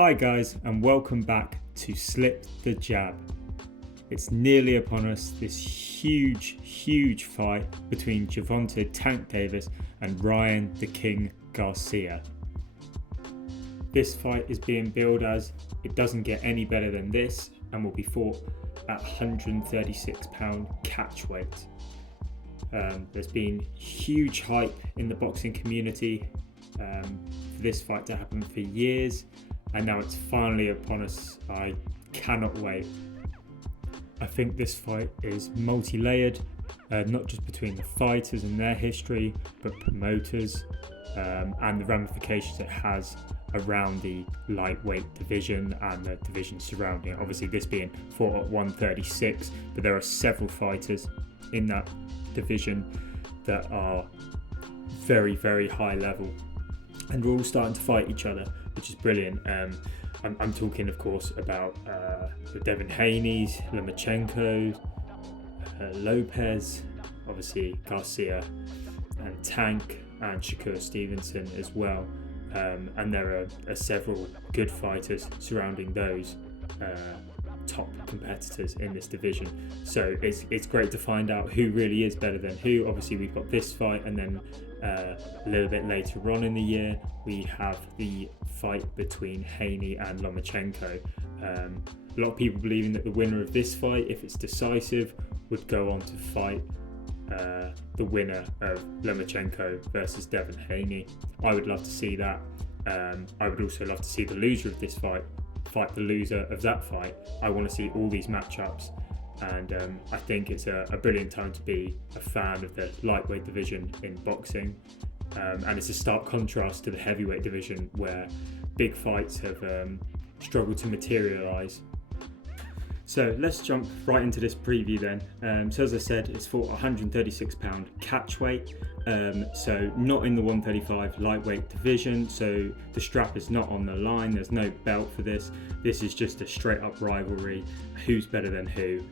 Hi guys, and welcome back to Slip the Jab. It's nearly upon us, this huge fight between Gervonta Tank Davis and Ryan the King Garcia. This fight is being billed as it doesn't get any better than this and will be fought at 136 pound catch weight. There's been huge hype in the boxing community for this fight to happen for years, and now it's finally upon us. I cannot wait. I think this fight is multi-layered, not just between the fighters and their history, but promoters and the ramifications it has around the lightweight division and the division surrounding it. Obviously this being fought at 136, but there are several fighters in that division that are very high level, and we're all starting to fight each other, which is brilliant. I'm talking of course about the Devin Haney's, Lomachenko's, Lopez, obviously Garcia and Tank and Shakur Stevenson as well, and there are several good fighters surrounding those top competitors in this division. So it's great to find out who really is better than who. Obviously we've got this fight, and then a little bit later on in the year we have the fight between Haney and Lomachenko. A lot of people believing that the winner of this fight, if it's decisive, would go on to fight the winner of Lomachenko versus Devin Haney. I would love to see that. I would also love to see the loser of this fight the loser of that fight. I want to see all these matchups, and I think it's a brilliant time to be a fan of the lightweight division in boxing, and it's a stark contrast to the heavyweight division where big fights have struggled to materialise. So let's jump right into this preview then. So as I said, it's fought 136 pound catch weight, so not in the 135 lightweight division, so the strap is not on the line, there's no belt for this. This is just a straight up rivalry, who's better than who.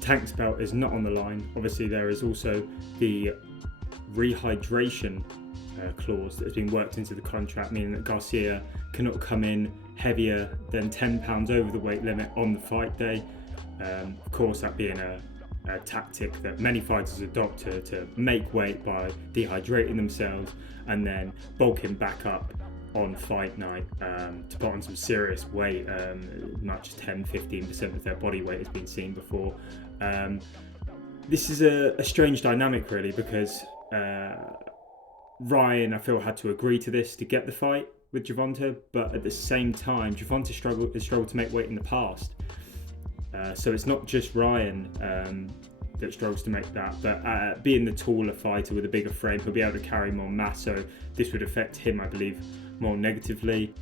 Tank's belt is not on the line. Obviously there is also the rehydration clause that has been worked into the contract, meaning that Garcia cannot come in heavier than 10 pounds over the weight limit on the fight day. Of course, that being a tactic that many fighters adopt to make weight by dehydrating themselves and then bulking back up on fight night to put on some serious weight. Much as 10-15% of their body weight has been seen before. This is a strange dynamic really, because Ryan, I feel, had to agree to this to get the fight with Gervonta, but at the same time Gervonta has struggled to make weight in the past, so it's not just Ryan that struggles to make that, but being the taller fighter with a bigger frame, he'll be able to carry more mass, so this would affect him, I believe, more negatively.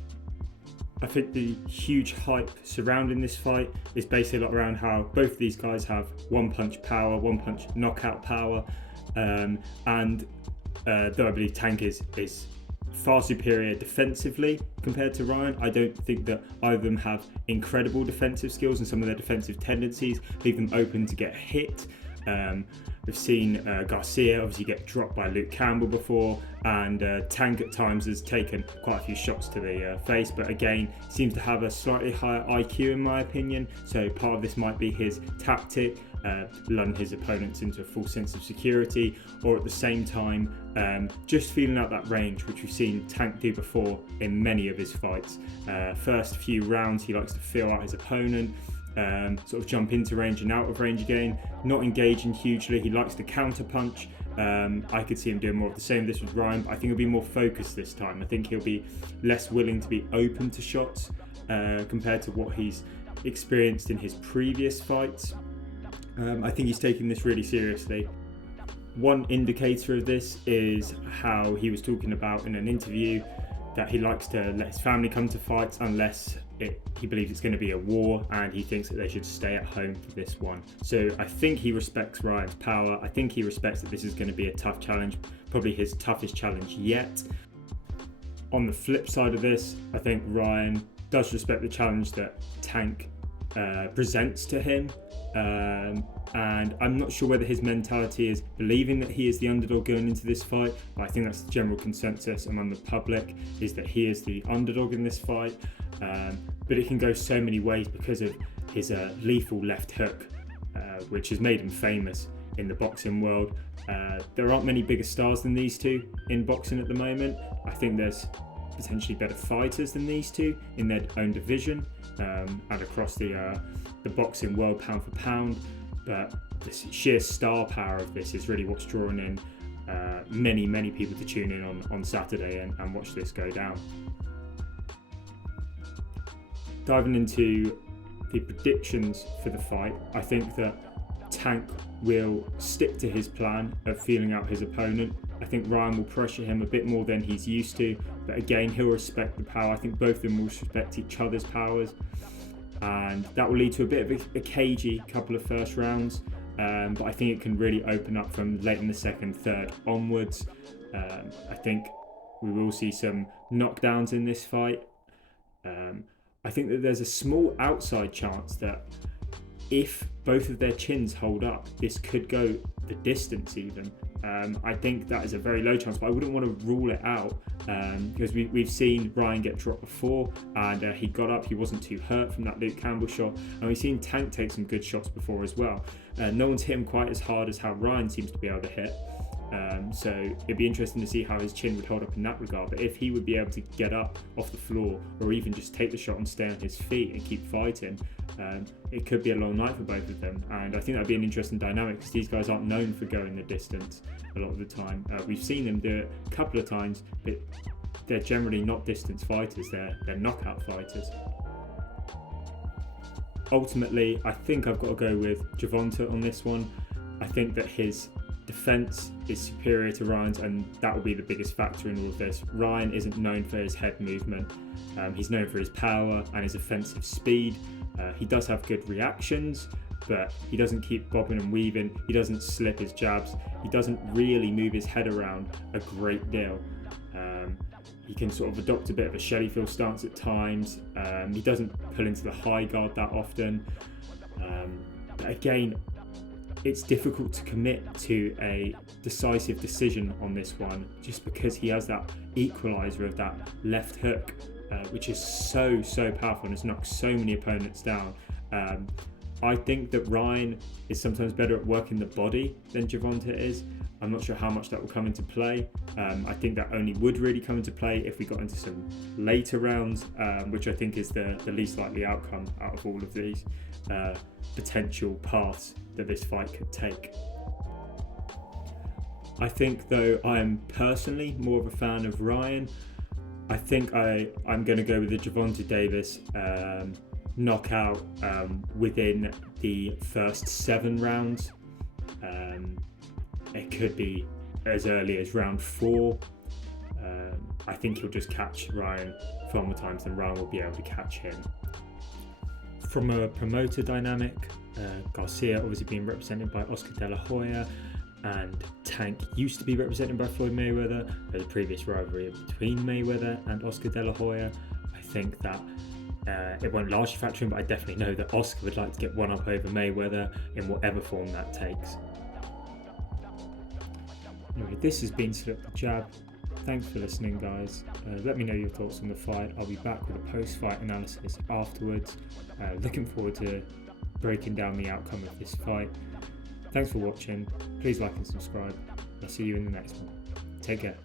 I think the huge hype surrounding this fight is basically a lot around how both of these guys have one punch power, one punch knockout power, and though I believe Tank is far superior defensively compared to Ryan, I don't think that either of them have incredible defensive skills, and some of their defensive tendencies leave them open to get hit. We've seen Garcia obviously get dropped by Luke Campbell before, and Tank at times has taken quite a few shots to the face, but again seems to have a slightly higher IQ in my opinion, so part of this might be his tactic, lull his opponents into a full sense of security, or at the same time just feeling out that range, which we've seen Tank do before in many of his fights. First few rounds he likes to feel out his opponent, sort of jump into range and out of range again, not engaging hugely. He likes to counter punch. I could see him doing more of the same. This was Ryan, but I think he'll be more focused this time. I think he'll be less willing to be open to shots compared to what he's experienced in his previous fights. I think he's taking this really seriously. One indicator of this is how he was talking about in an interview that he likes to let his family come to fights unless he believes it's going to be a war, and he thinks that they should stay at home for this one. So I think he respects Ryan's power. I think he respects that this is going to be a tough challenge, probably his toughest challenge yet. On the flip side of this, I think Ryan does respect the challenge that Tank presents to him. And I'm not sure whether his mentality is believing that he is the underdog going into this fight, but I think that's the general consensus among the public, is that he is the underdog in this fight. But it can go so many ways because of his lethal left hook, which has made him famous in the boxing world. There aren't many bigger stars than these two in boxing at the moment. I think there's potentially better fighters than these two in their own division, and across the boxing world pound for pound. But the sheer star power of this is really what's drawing in many people to tune in on Saturday and watch this go down. Diving into the predictions for the fight, I think that Tank will stick to his plan of feeling out his opponent. I think Ryan will pressure him a bit more than he's used to, but again, he'll respect the power. I think both of them will respect each other's powers, and that will lead to a bit of a cagey couple of first rounds, but I think it can really open up from late in the second, third onwards. I think we will see some knockdowns in this fight. I think that there's a small outside chance that if both of their chins hold up, this could go the distance even. I think that is a very low chance, but I wouldn't want to rule it out, because we've seen Ryan get dropped before, and he got up, he wasn't too hurt from that Luke Campbell shot, and we've seen Tank take some good shots before as well. No one's hit him quite as hard as how Ryan seems to be able to hit. So it'd be interesting to see how his chin would hold up in that regard, but if he would be able to get up off the floor or even just take the shot and stay on his feet and keep fighting, it could be a long night for both of them. And I think that'd be an interesting dynamic, because these guys aren't known for going the distance a lot of the time. We've seen them do it a couple of times, but they're generally not distance fighters, they're knockout fighters. Ultimately, I think I've got to go with Gervonta on this one. I think that his defense is superior to Ryan's, and that will be the biggest factor in all of this. Ryan isn't known for his head movement. He's known for his power and his offensive speed. He does have good reactions, but he doesn't keep bobbing and weaving. He doesn't slip his jabs. He doesn't really move his head around a great deal. He can sort of adopt a bit of a Shellyfield stance at times. He doesn't pull into the high guard that often. But again, it's difficult to commit to a decisive decision on this one, just because he has that equaliser of that left hook, which is so powerful and has knocked so many opponents down. I think that Ryan is sometimes better at working the body than Gervonta is. I'm not sure how much that will come into play. I think that only would really come into play if we got into some later rounds, which I think is the least likely outcome out of all of these potential paths that this fight could take. I think, though, I am personally more of a fan of Ryan. I think I'm going to go with the Gervonta Davis knockout within the first 7 rounds. It could be as early as round 4. I think he'll just catch Ryan far more times than Ryan will be able to catch him. From a promoter dynamic, Garcia obviously being represented by Oscar De La Hoya, and Tank used to be represented by Floyd Mayweather. There's a previous rivalry between Mayweather and Oscar De La Hoya. I think that it won't largely factor in, but I definitely know that Oscar would like to get one up over Mayweather in whatever form that takes. Anyway, this has been Slip the Jab. Thanks for listening, guys. Let me know your thoughts on the fight. I'll be back with a post-fight analysis afterwards. Looking forward to breaking down the outcome of this fight. Thanks for watching. Please like and subscribe. I'll see you in the next one. Take care.